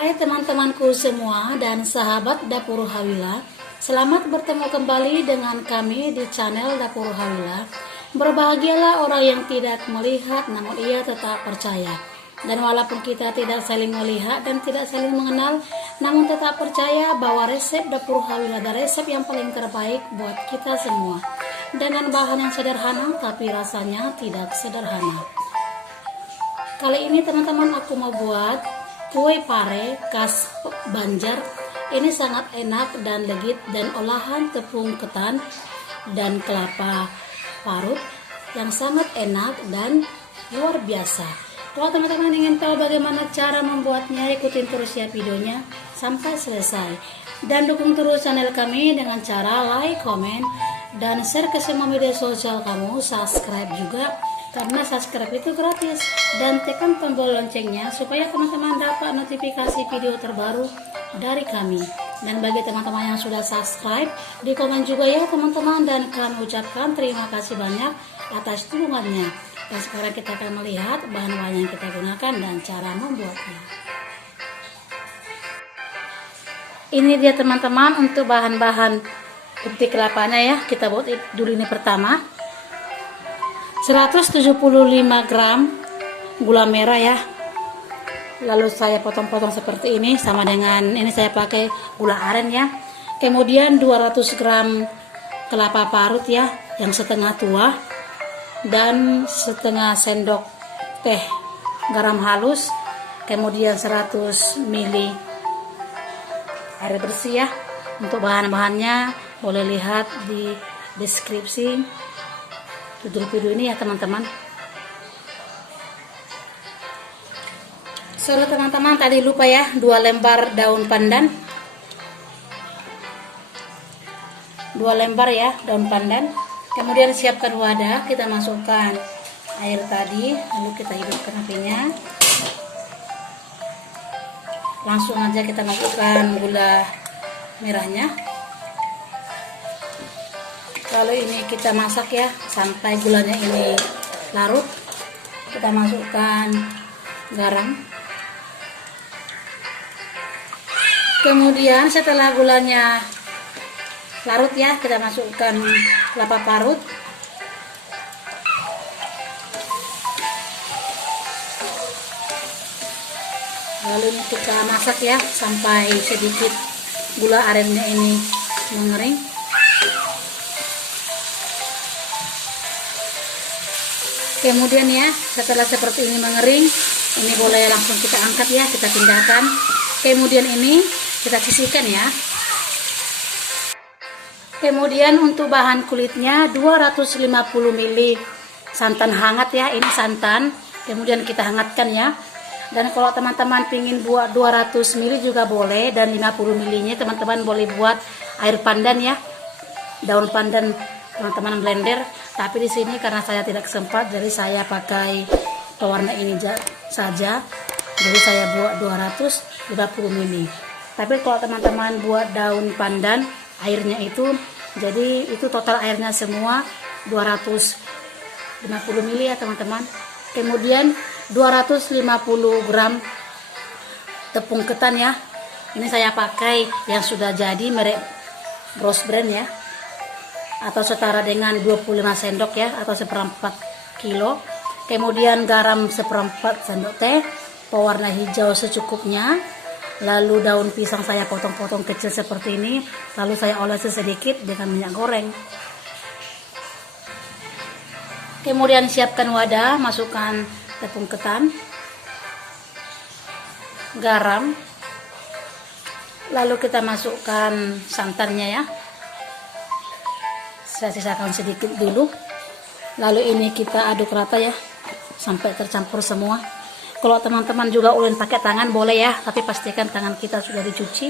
Hai teman-temanku semua dan sahabat Dapur Hawila. Selamat bertemu kembali dengan kami di channel Dapur Hawila. Berbahagialah orang yang tidak melihat namun ia tetap percaya. Dan walaupun kita tidak saling melihat dan tidak saling mengenal, namun tetap percaya bahwa resep Dapur Hawila adalah resep yang paling terbaik buat kita semua. Dengan bahan yang sederhana tapi rasanya tidak sederhana. Kali ini teman-teman aku mau buat kue pare khas Banjar. Ini sangat enak dan legit dan olahan tepung ketan dan kelapa parut yang sangat enak dan luar biasa. Kalau teman-teman ingin tahu bagaimana cara membuatnya, ikutin terus ya videonya sampai selesai. Dan dukung terus channel kami dengan cara like, komen, dan share ke semua media sosial kamu. Subscribe juga, karena subscribe itu gratis. Dan tekan tombol loncengnya supaya teman-teman dapat notifikasi video terbaru dari kami. Dan bagi teman-teman yang sudah subscribe, di komen juga ya teman-teman. Dan kami ucapkan terima kasih banyak atas dukungannya. Dan sekarang kita akan melihat bahan-bahan yang kita gunakan dan cara membuatnya. Ini dia teman-teman untuk bahan-bahan putih kelapanya ya. Kita buat dulu ini pertama. 175 gram gula merah ya. Lalu saya potong-potong seperti ini, sama dengan ini saya pakai gula aren ya. Kemudian 200 gram kelapa parut ya, yang setengah tua. Dan setengah sendok teh garam halus. Kemudian 100 ml air bersih ya. Untuk bahan-bahannya boleh lihat di deskripsi judul video ini ya teman-teman. Sorry teman-teman, tadi lupa ya, 2 lembar daun pandan. 2 lembar ya daun pandan. Kemudian siapkan wadah, kita masukkan air tadi, lalu kita hidupkan apinya. Langsung aja kita masukkan gula merahnya. Lalu ini kita masak ya sampai gulanya ini larut. Kita masukkan garam. Kemudian setelah gulanya larut ya, kita masukkan kelapa parut. Lalu kita masak ya sampai sedikit gula arennya ini mengering. Kemudian ya, setelah seperti ini mengering, ini boleh langsung kita angkat ya, kita pindahkan. Kemudian ini kita sisihkan ya. Kemudian untuk bahan kulitnya 250 ml santan hangat ya, ini santan. Kemudian kita hangatkan ya. Dan kalau teman-teman pingin buat 200 ml juga boleh, dan 50 ml nya teman-teman boleh buat air pandan ya. Daun pandan teman-teman blender. Tapi di sini karena saya tidak sempat, jadi saya pakai pewarna ini saja. Jadi saya buat 250 ml. Tapi kalau teman-teman buat daun pandan, airnya itu, jadi itu total airnya semua 250 ml ya teman-teman. Kemudian 250 gram tepung ketan ya. Ini saya pakai yang sudah jadi merek Brose Brand ya, atau setara dengan 25 sendok ya, atau seperempat kilo. Kemudian garam seperempat sendok teh, pewarna hijau secukupnya. Lalu daun pisang saya potong-potong kecil seperti ini. Lalu saya olesi sedikit dengan minyak goreng. Kemudian siapkan wadah, masukkan tepung ketan, garam. Lalu kita masukkan santannya ya. Saya sisakan sedikit dulu. Lalu ini kita aduk rata ya sampai tercampur semua. Kalau teman-teman juga ulin pakai tangan boleh ya, tapi pastikan tangan kita sudah dicuci.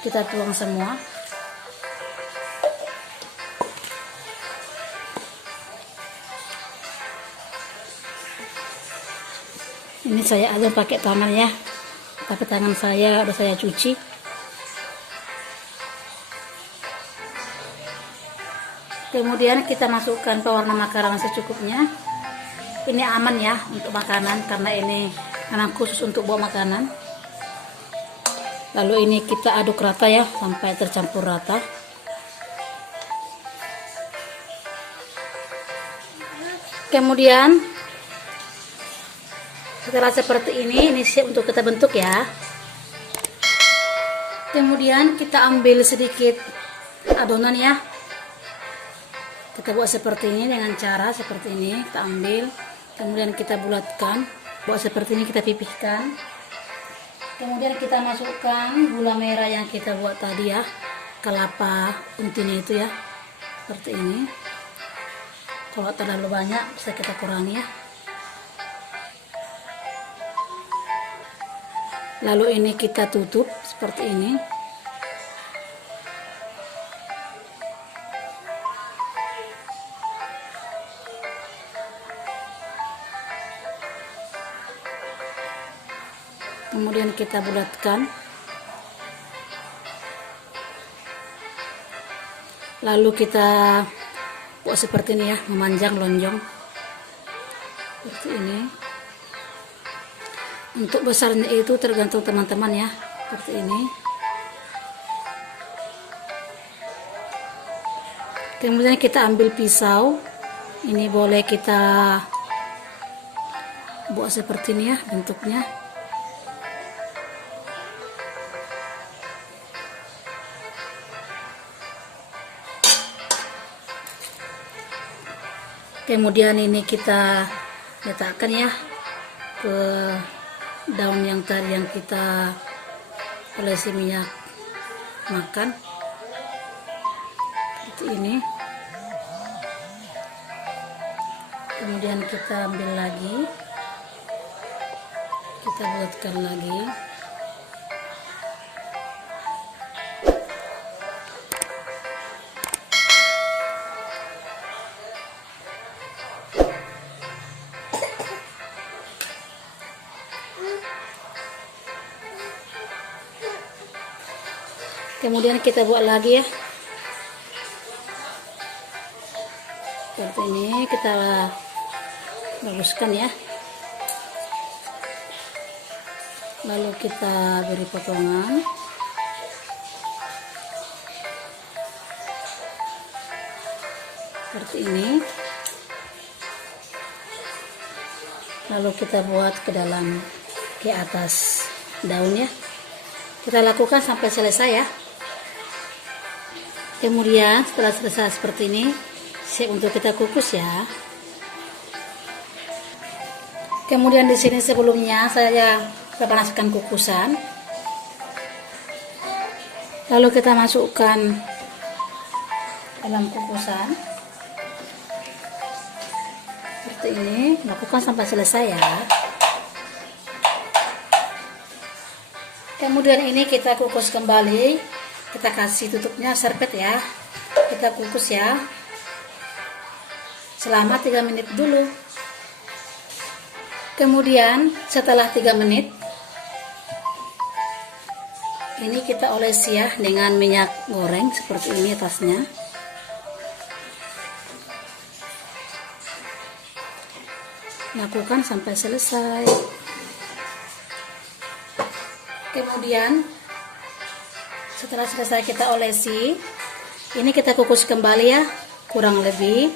Kita tuang semua. Ini saya aduk pakai tangan ya, tapi tangan saya udah saya cuci. Kemudian kita masukkan pewarna makanan secukupnya. Ini aman ya untuk makanan, karena ini memang khusus untuk bawa makanan. Lalu ini kita aduk rata ya, sampai tercampur rata. Kemudian setelah seperti ini siap untuk kita bentuk ya. Kemudian kita ambil sedikit adonan ya. Kita buat seperti ini dengan cara seperti ini. Kita ambil, kemudian kita bulatkan. Buat seperti ini kita pipihkan. Kemudian kita masukkan gula merah yang kita buat tadi ya, kelapa untinya itu ya, seperti ini. Kalau terlalu banyak bisa kita kurangi ya. Lalu ini kita tutup seperti ini. Kemudian kita bulatkan. Lalu kita buat seperti ini ya, memanjang lonjong. Seperti ini. Untuk besarnya itu tergantung teman-teman ya, seperti ini. Kemudian kita ambil pisau. Ini boleh kita buat seperti ini ya bentuknya. Kemudian ini kita letakkan ya ke daun yang tadi yang kita olesi minyak makan, seperti ini. Kemudian kita ambil lagi, kita bulatkan lagi. Kemudian kita buat lagi ya, seperti ini. Kita baguskan ya, lalu kita beri potongan. Seperti ini. Lalu kita buat ke dalam, ke atas daun ya. Kita lakukan sampai selesai ya. Kemudian setelah selesai seperti ini, siap untuk kita kukus ya. Kemudian di sini sebelumnya saya panaskan kukusan. Lalu kita masukkan dalam kukusan. Seperti ini, lakukan sampai selesai ya. Kemudian ini kita kukus kembali. Kita kasih tutupnya serpet ya. Kita kukus ya selama 3 menit dulu. Kemudian setelah 3 menit ini kita olesi ya dengan minyak goreng seperti ini atasnya. Lakukan sampai selesai. Kemudian setelah selesai kita olesi, ini kita kukus kembali ya, kurang lebih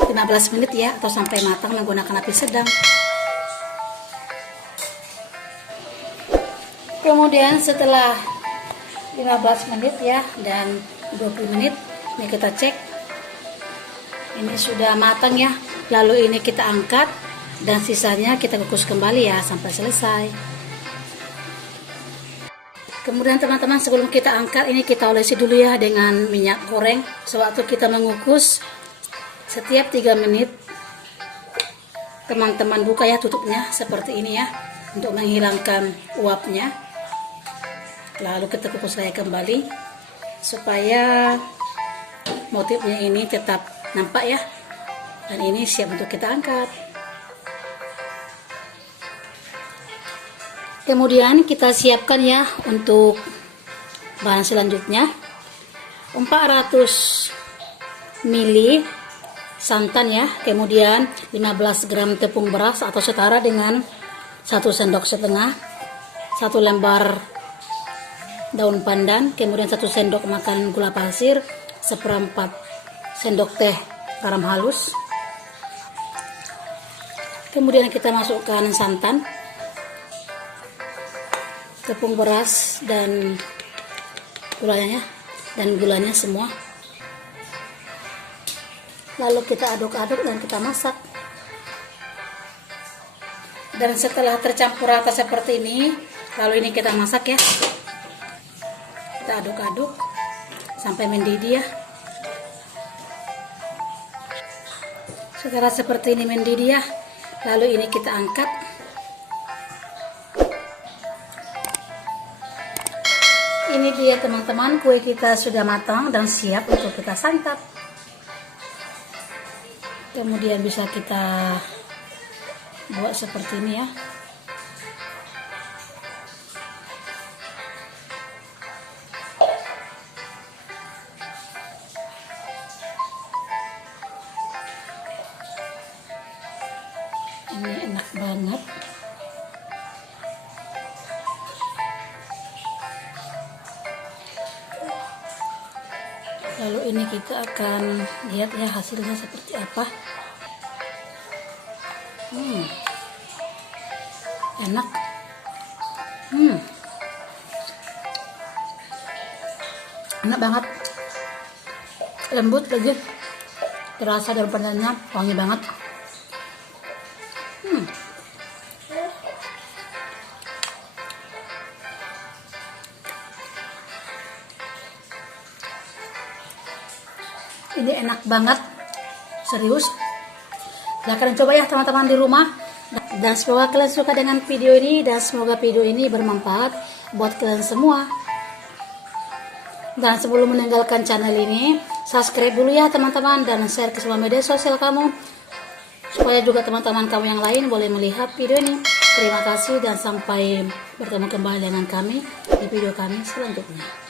15 menit ya, atau sampai matang menggunakan api sedang. Kemudian setelah 15 menit ya dan 20 menit, ini kita cek, ini sudah matang ya. Lalu ini kita angkat dan sisanya kita kukus kembali ya sampai selesai. Kemudian teman-teman, sebelum kita angkat, ini kita olesi dulu ya dengan minyak goreng. Sewaktu kita mengukus, setiap 3 menit teman-teman buka ya tutupnya seperti ini ya, untuk menghilangkan uapnya. Lalu kita kukus lagi kembali supaya motifnya ini tetap nampak ya. Dan ini siap untuk kita angkat. Kemudian kita siapkan ya untuk bahan selanjutnya. 400 ml santan ya, kemudian 15 gram tepung beras atau setara dengan 1 sendok setengah, 1 lembar daun pandan, kemudian 1 sendok makan gula pasir, 1/4 sendok teh garam halus. Kemudian kita masukkan santan, tepung beras dan gulanya semua. Lalu kita aduk-aduk dan kita masak. Dan setelah tercampur rata seperti ini, lalu ini kita masak ya. Kita aduk-aduk sampai mendidih ya. Setelah seperti ini mendidih ya, lalu ini kita angkat. Ini dia teman-teman, kue kita sudah matang dan siap untuk kita santap. Kemudian bisa kita buat seperti ini ya. Ini enak banget. Lalu ini kita akan lihat ya hasilnya seperti apa. Enak. Enak banget. Lembut lagi. Terasa daun pandannya wangi banget. Ini enak banget, serius. Silahkan coba ya teman-teman di rumah. Dan semoga kalian suka dengan video ini, dan semoga video ini bermanfaat buat kalian semua. Dan sebelum meninggalkan channel ini, subscribe dulu ya teman-teman, dan share ke semua media sosial kamu, supaya juga teman-teman kamu yang lain boleh melihat video ini. Terima kasih dan sampai bertemu kembali dengan kami di video kami selanjutnya.